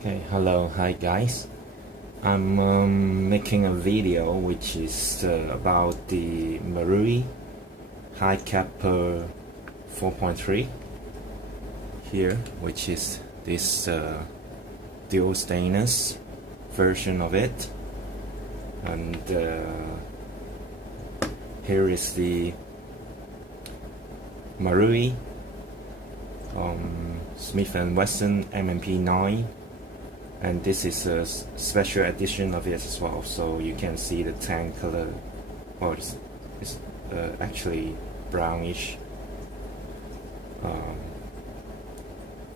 Okay, hello, hi guys. I'm making a video which is about the Marui high Capa 4.3 here, which is this dual stainless version of it, and here is the Marui Smith & Wesson M&P9, and this is a special edition of it as well, so you can see the tan color, or it's actually brownish.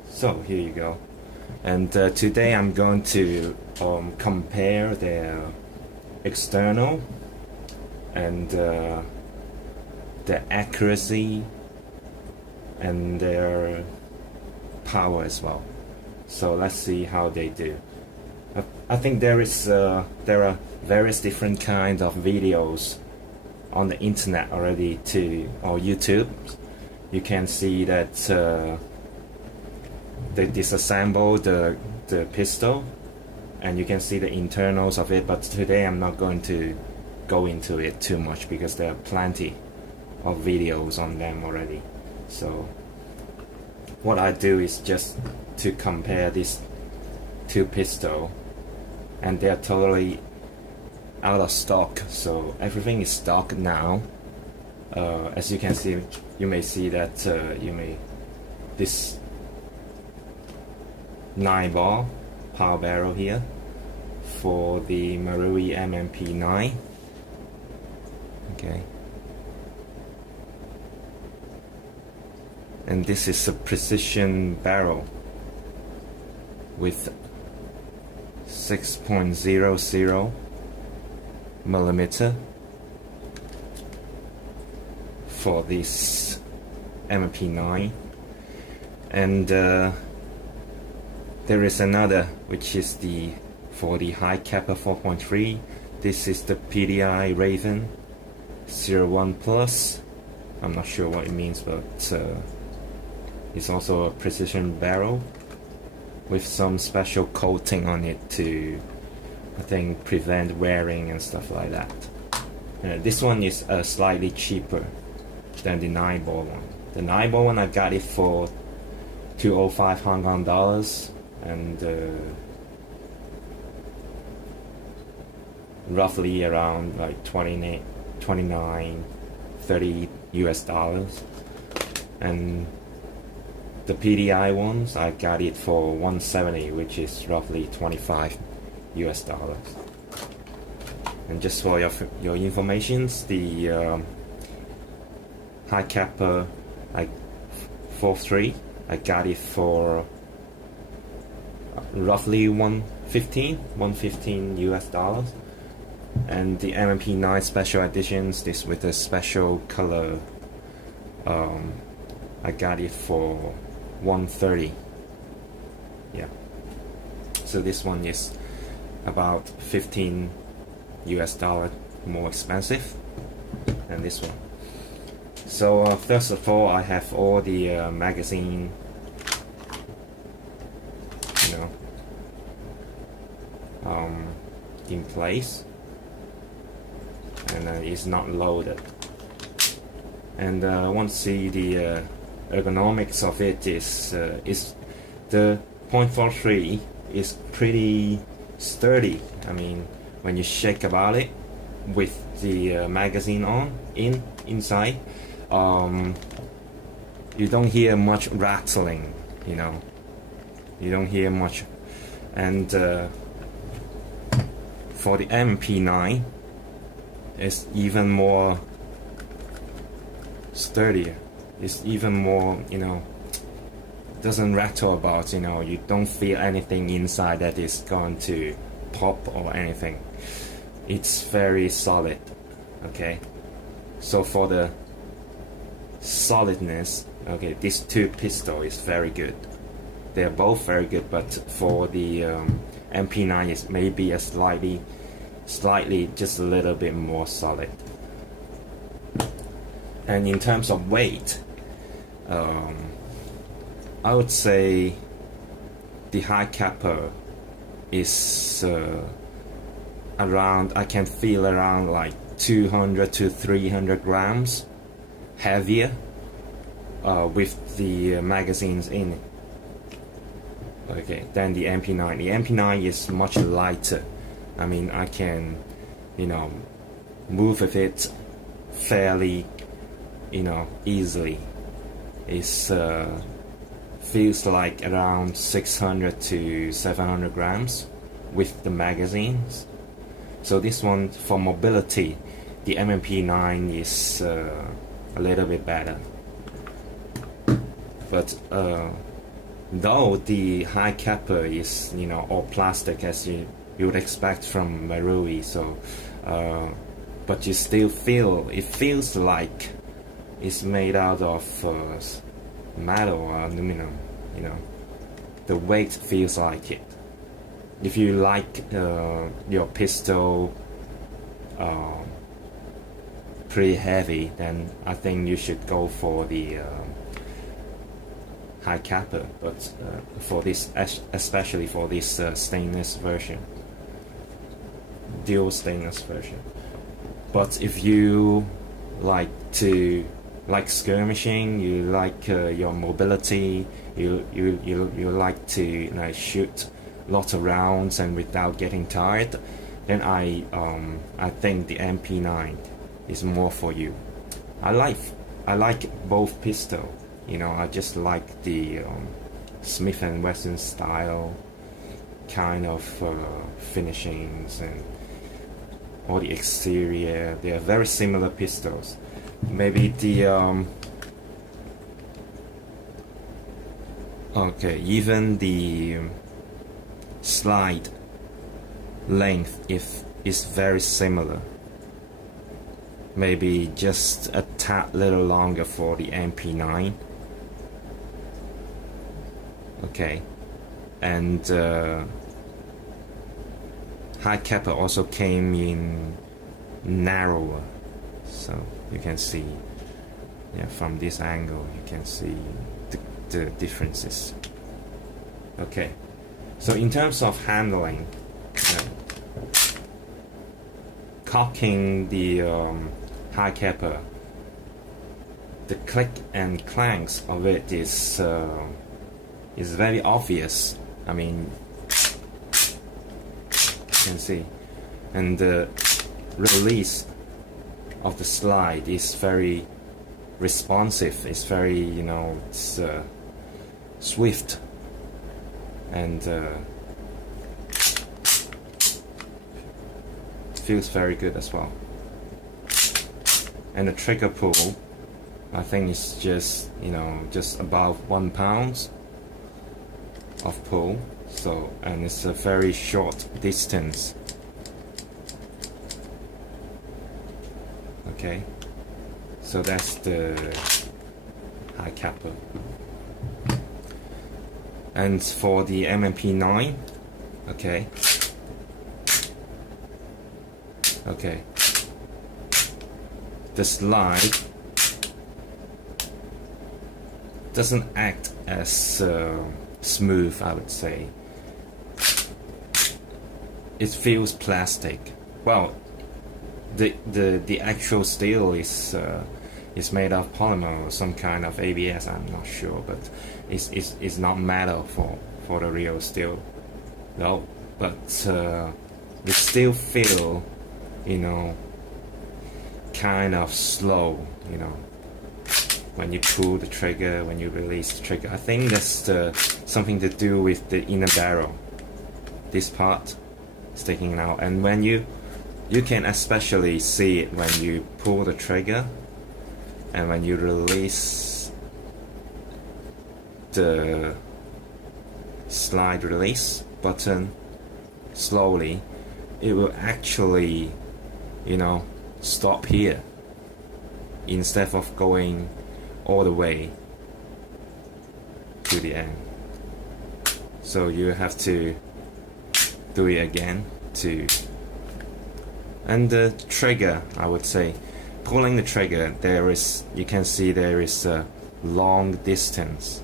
So here you go, and today I'm going to compare their external and the accuracy and their power as well. So let's see how they do. I think there are various different kinds of videos on the internet already too, or YouTube. You can see that they disassemble the pistol, and you can see the internals of it, but today I'm not going to go into it too much because there are plenty of videos on them already. So what I do is just to compare these two pistols, and they're totally out of stock, so everything is stock now. As you can see, you may see that this 9-ball power barrel here for the Marui M&P9. Okay, and this is a precision barrel with 6.00 millimeter for this M&P9, and there is another which is for the high Capa 4.3. This is the PDI Raven 01 Plus. I'm not sure what it means, but it's also a precision barrel with some special coating on it to, I think, prevent wearing and stuff like that. This one is slightly cheaper than the 9-ball one. The 9-ball one, I got it for 205 Hong Kong dollars, and roughly around like 29, 30 US dollars. And the PDI ones, I got it for 170, which is roughly 25 US dollars. And just for your information, the high Capa 4.3, I got it for roughly 115 US dollars. And the M&P9 special editions, this with a special color, I got it for 130. Yeah, so this one is about 15 US dollar more expensive than this one. So first of all, I have all the magazine, in place, and it's not loaded. And once see the ergonomics of it is the .43 is pretty sturdy. I mean, when you shake about it with the magazine inside, you don't hear much rattling. You don't hear much. And for the M&P9, it's even more sturdier. It's even more, doesn't rattle about, you don't feel anything inside that is going to pop or anything. It's very solid. Okay, so for the solidness, okay, these two pistols is very good. They're both very good, but for the M&P9 is maybe a slightly just a little bit more solid. And in terms of weight, I would say the high Capa is around, I can feel around like 200 to 300 grams heavier with the magazines in it. Okay, then the MP9. The MP9 is much lighter. I mean, I can, you know, move with it fairly, you know, easily. It's feels like around 600 to 700 grams with the magazines. So this one for mobility, the M&P9 is a little bit better. But though the high Capa is, you know, all plastic as you would expect from Marui, so but you still feel, it feels like it's made out of metal or aluminum, you know. The weight feels like it. If you like your pistol pretty heavy, then I think you should go for the high Capa, but for this, especially for this stainless version, dual stainless version. But if you like skirmishing, you like your mobility, you like to, you know, shoot lots of rounds and without getting tired, then I think the MP9 is more for you. I like both pistol. You know, I just like the Smith & Wesson style kind of finishings and all the exterior. They are very similar pistols. Maybe the okay, even the slide length is very similar. Maybe just a tad little longer for the MP9. Okay, and high Capa also came in narrower, so you can see, yeah, from this angle you can see the differences. Okay, so in terms of handling, cocking the high Capa, the click and clanks of it is very obvious. I mean, you can see, and the release of the slide is very responsive. It's very, you know, it's swift, and feels very good as well. And the trigger pull, I think it's just, you know, just above 1 pound of pull. So, and it's a very short distance. Okay, so that's the high Capa. And for the M&P9, okay, the slide doesn't act as smooth, I would say. It feels plastic. Well, the actual steel is made of polymer or some kind of ABS. I'm not sure, but it's not metal for the real steel. No, but it still feel, you know, kind of slow, you know, when you pull the trigger, when you release the trigger. I think that's something to do with the inner barrel, this part sticking out, and when you can especially see it when you pull the trigger and when you release the slide release button slowly, it will actually, you know, stop here instead of going all the way to the end. So you have to do it again to. And the trigger, I would say, pulling the trigger, there is, you can see there is a long distance.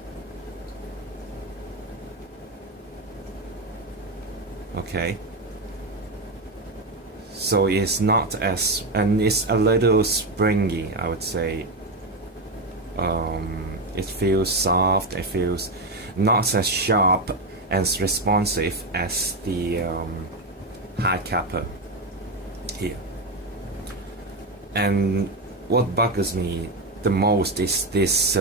Okay, so it's not as, and it's a little springy, I would say. It feels soft, it feels not as sharp and responsive as the high Capa here. And what bugs me the most is this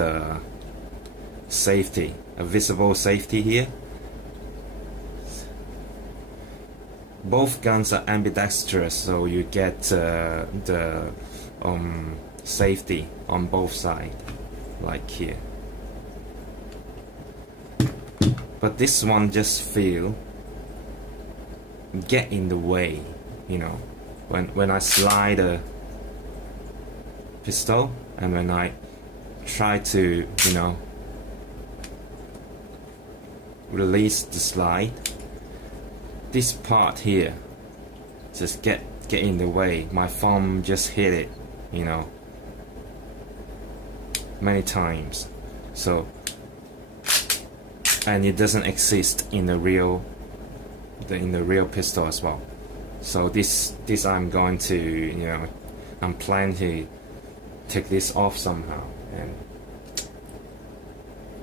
safety, a visible safety here. Both guns are ambidextrous, so you get the safety on both sides, like here. But this one just get in the way, you know, when I slide a pistol and when I try to, you know, release the slide, this part here just get in the way. My thumb just hit it, you know, many times. So, and it doesn't exist in the real pistol as well. So this I'm going to, you know, I'm planning to take this off somehow. And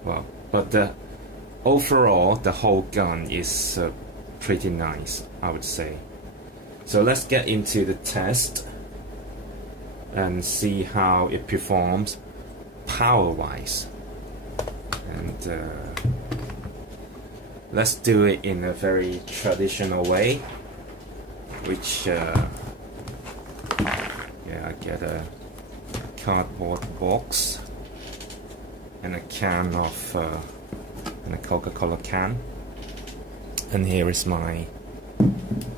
well, but the overall the whole gun is pretty nice, I would say. So let's get into the test and see how it performs power wise. And let's do it in a very traditional way, which yeah, I get a cardboard box and a can of and a Coca-Cola can, and here is my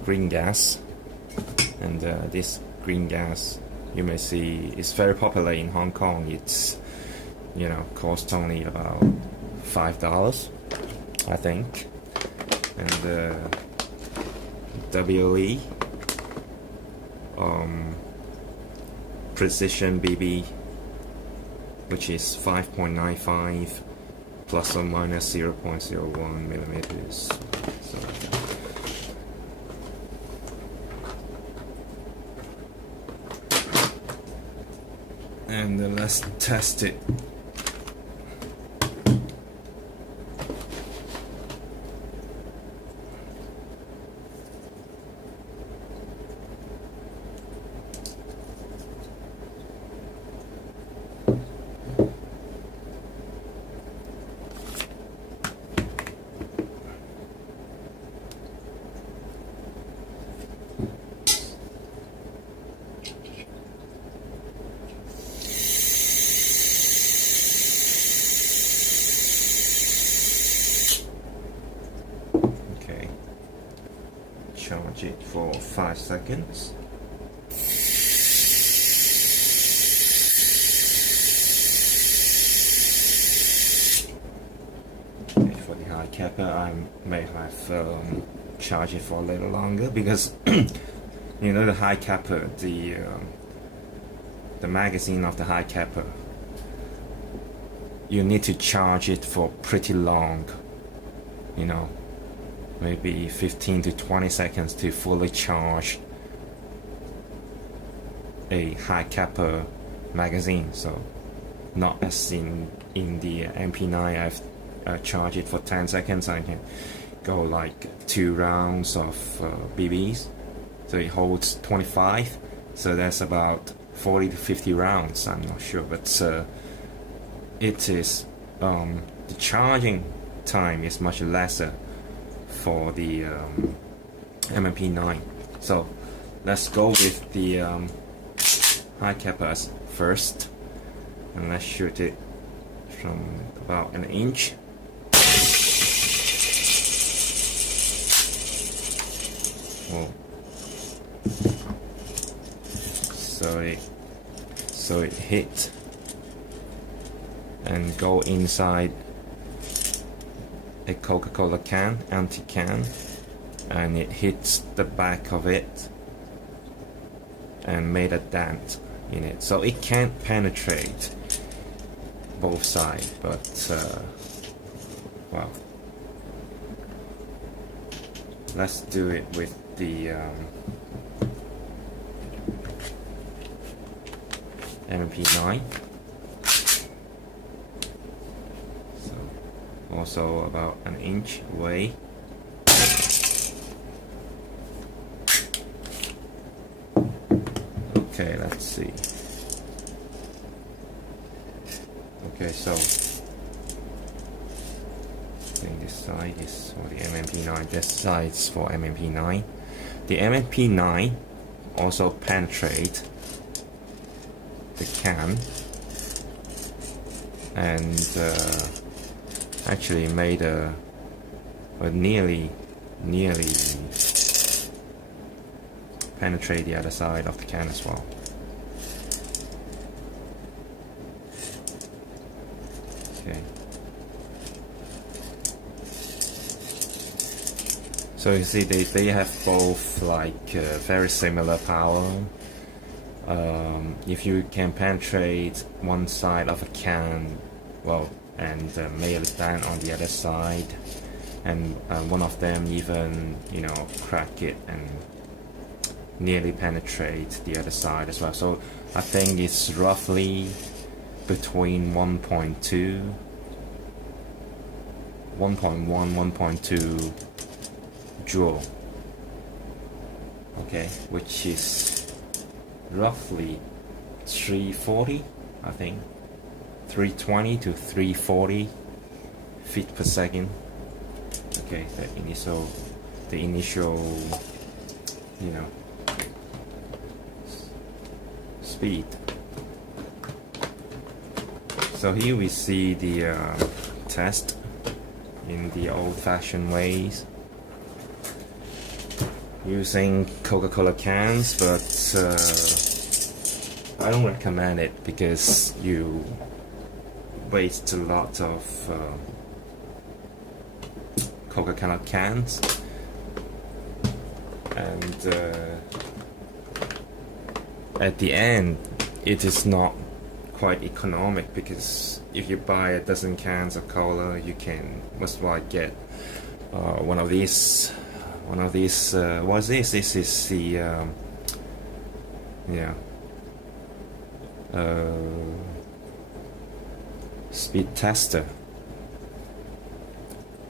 green gas. And this green gas, you may see, is very popular in Hong Kong. It's, you know, cost only about $5, I think. And WE precision BB, which is 5.95 plus or minus 0.01 millimeters. So, and let's test it. Charge it for 5 seconds. Okay, for the high Capa, I may have charged it for a little longer because you know, the high Capa, the magazine of the high Capa, you need to charge it for pretty long, you know, maybe 15 to 20 seconds to fully charge a high Capa magazine. So not as in the MP9, I've charged it for 10 seconds. I can go like 2 rounds of BBs, so it holds 25, so that's about 40 to 50 rounds, I'm not sure, but it is the charging time is much lesser for the M&P9. So let's go with the high Capas first, and let's shoot it from about an inch. Oh. So it hit and go inside a Coca-Cola can, empty can, and it hits the back of it and made a dent in it. So it can't penetrate both sides, but well, let's do it with the M&P9. So also about an inch away. Okay, let's see. Okay, so I think this side is for the M&P9, this side is for M&P9. The M&P9 also penetrate the can and actually made a nearly penetrate the other side of the can as well. Okay. So you see they have both like very similar power. If you can penetrate one side of a can, well, and nail it down on the other side, and one of them even, you know, crack it and nearly penetrate the other side as well. So I think it's roughly between 1.2, 1.1, 1.2 joule. Okay, which is roughly 340, I think 320 to 340 feet per second. Okay, the initial, you know, speed. So here we see the test in the old-fashioned ways using Coca-Cola cans, but I don't recommend it because you waste a lot of Coca-Cola cans, and at the end it is not quite economic, because if you buy a dozen cans of cola, you can most likely get one of these. What is this? This is the speed tester,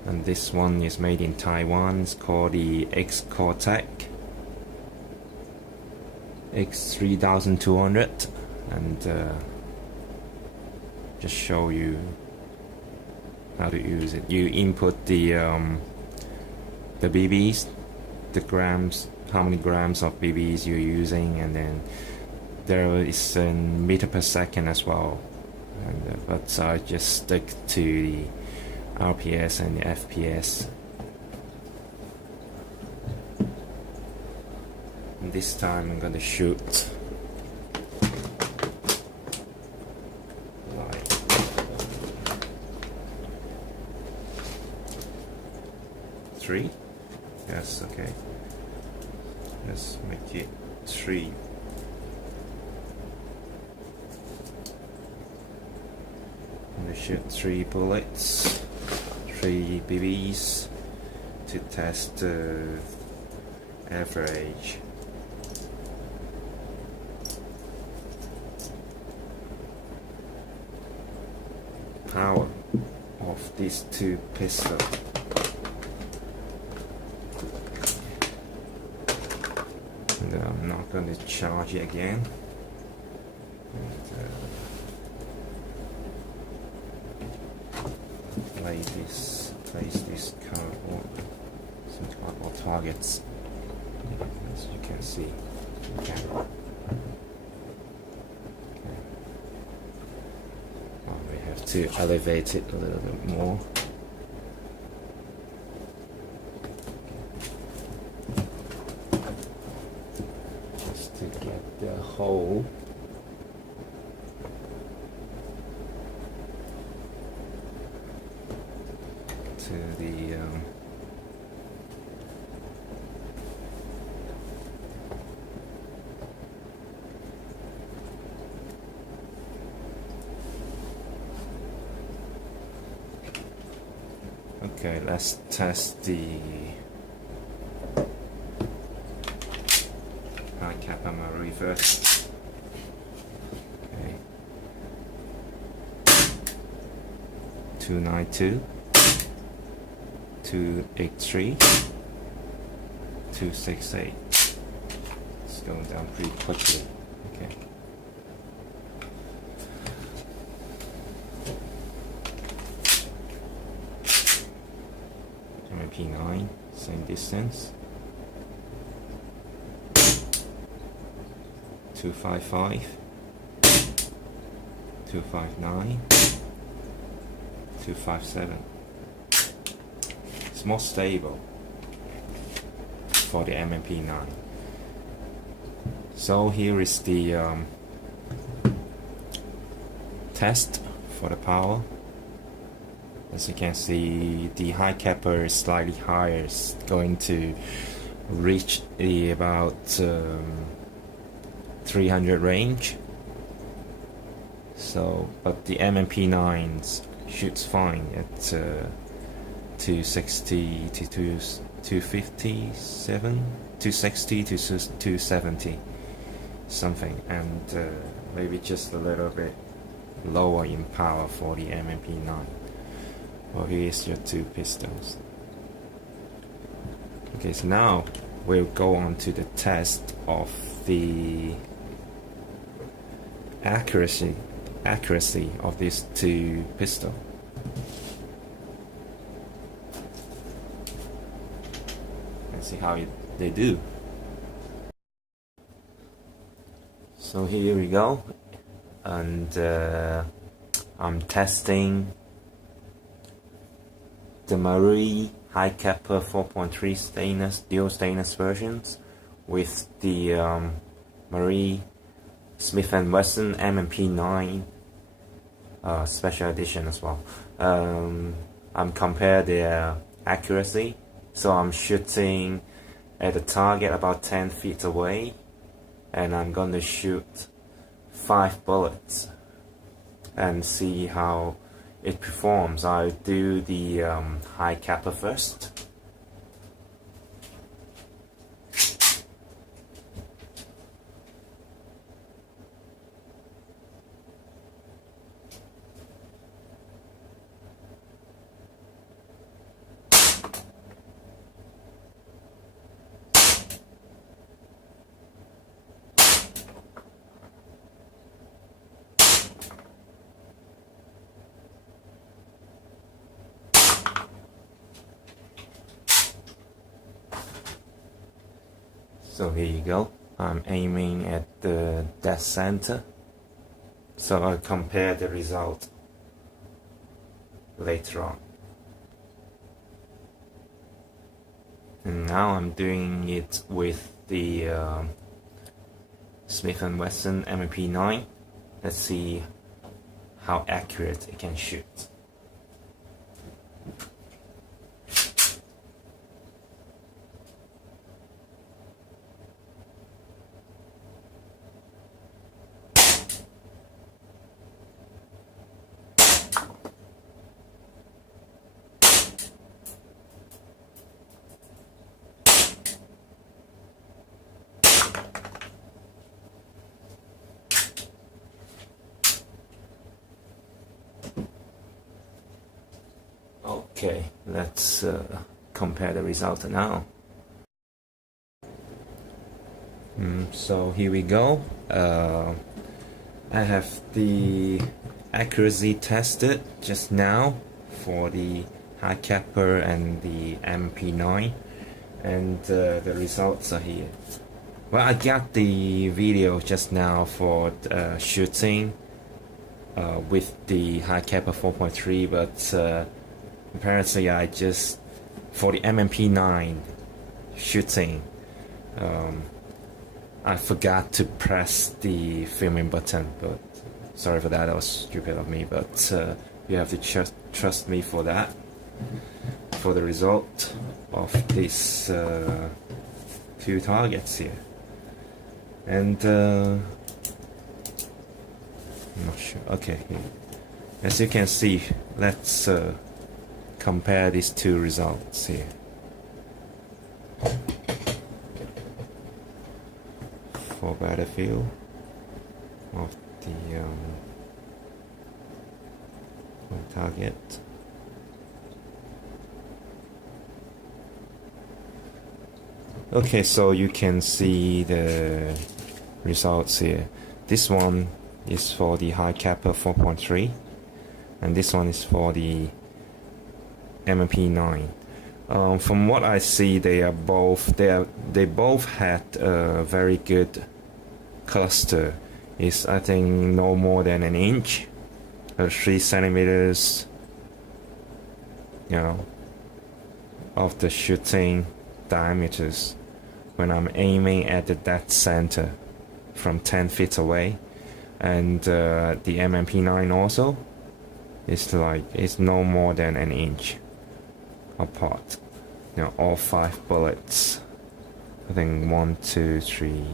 and this one is made in Taiwan. It's called the X-Cortec X3200, and just show you how to use it. You input the BBs, the grams, how many grams of BBs you're using, and then there is a meter per second as well. And, but I just stick to the RPS and the FPS. And this time I'm gonna shoot like 3. Yes, okay. Let's make it 3. I'm gonna shoot 3 bullets, 3 BBs to test the average. Power of these 2 pistols. And I'm not going to charge it again. And, place this cardboard, some cardboard targets, as you can see. Okay. Oh, we have to elevate it a little bit more. Just to get the hole. To the okay, let's test the high Capa Marui first. Okay. 292, 283, 268. It's going down pretty quickly. Okay. M&P9, same distance. 255, 259, 257. It's more stable for the M&P9. So here is the test for the power. As you can see, the high Capa is slightly higher. It's going to reach the about 300 range. So, but the M&P9 shoots fine at 260 to 257, 260 to 270 something, and maybe just a little bit lower in power for the M&P9. Well, here's your two pistols. Okay, so now we'll go on to the test of the accuracy of these two pistols. Let's see how they do. So here we go, and I'm testing the Marui high Capa 4.3 stainless, dual stainless versions with the Marui Smith & Wesson M&P9 special edition as well. I'm comparing their accuracy, so I'm shooting at the target about 10 feet away, and I'm going to shoot 5 bullets and see how it performs. I'll do the high Capa first. So here you go. I'm aiming at the dead center. So I'll compare the result later on. And now I'm doing it with the Smith & Wesson M&P9. Let's see how accurate it can shoot. Okay, let's compare the result now. So here we go. I have the accuracy tested just now for the high Capa and the M&P9, and the results are here. Well, I got the video just now for shooting with the high Capa 4.3, but apparently I just, for the M&P9 shooting, I forgot to press the filming button, but sorry for that, that was stupid of me, but you have to trust me for that, for the result of these two targets here. And I'm not sure, okay, as you can see, let's compare these two results here. for a better view of the target. Okay, so you can see the results here. This one is for the high Capa 4.3, and this one is for the M&P9. From what I see, they both had a very good cluster. It's, I think, no more than an inch, 3 centimeters, you know, of the shooting diameters when I'm aiming at the dead center from 10 feet away. And the M&P9 also is it's no more than an inch apart. You know, all 5 bullets, I think 1, 2, 3,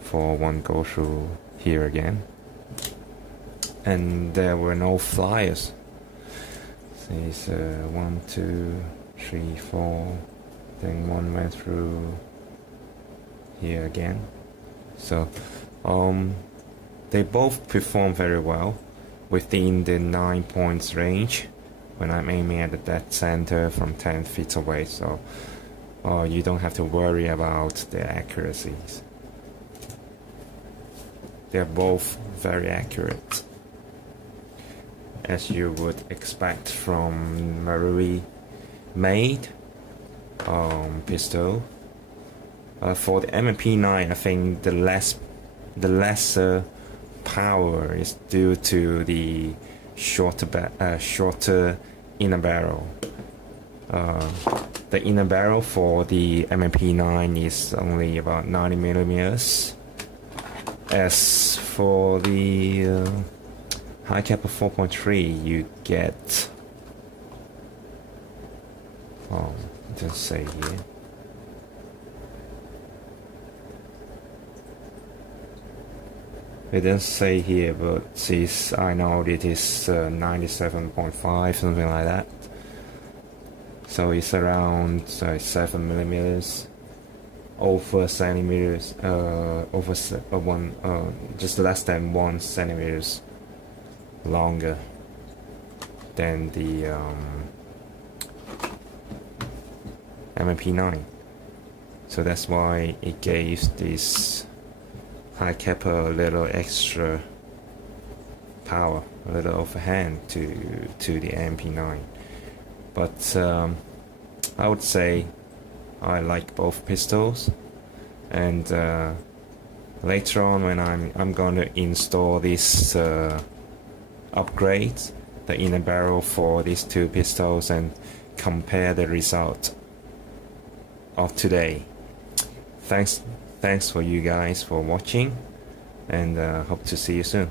4, 1 go through here again, and there were no flyers. So it's 1, 2, 3, 4, then 1 went through here again. So they both perform very well within the 9 points range when I'm aiming at the dead center from 10 feet away. So you don't have to worry about their accuracies. They're both very accurate, as you would expect from Marui made pistol. For the M&P9, I think the lesser power is due to the shorter inner barrel. The inner barrel for the M&P9 is only about 90 millimeters. As for the high Capa 4.3, you get, just say here, it doesn't say here, but I know it is 97.5, something like that. So it's around 7 millimeters, over centimeters, just less than 1 centimeters longer than the M&P9. So that's why it gave this high Capa a little extra power, a little overhand to the M&P9. But I would say I like both pistols, and later on when I'm going to install this upgrade, the inner barrel for these 2 pistols, and compare the result of today. Thanks for you guys for watching, and hope to see you soon.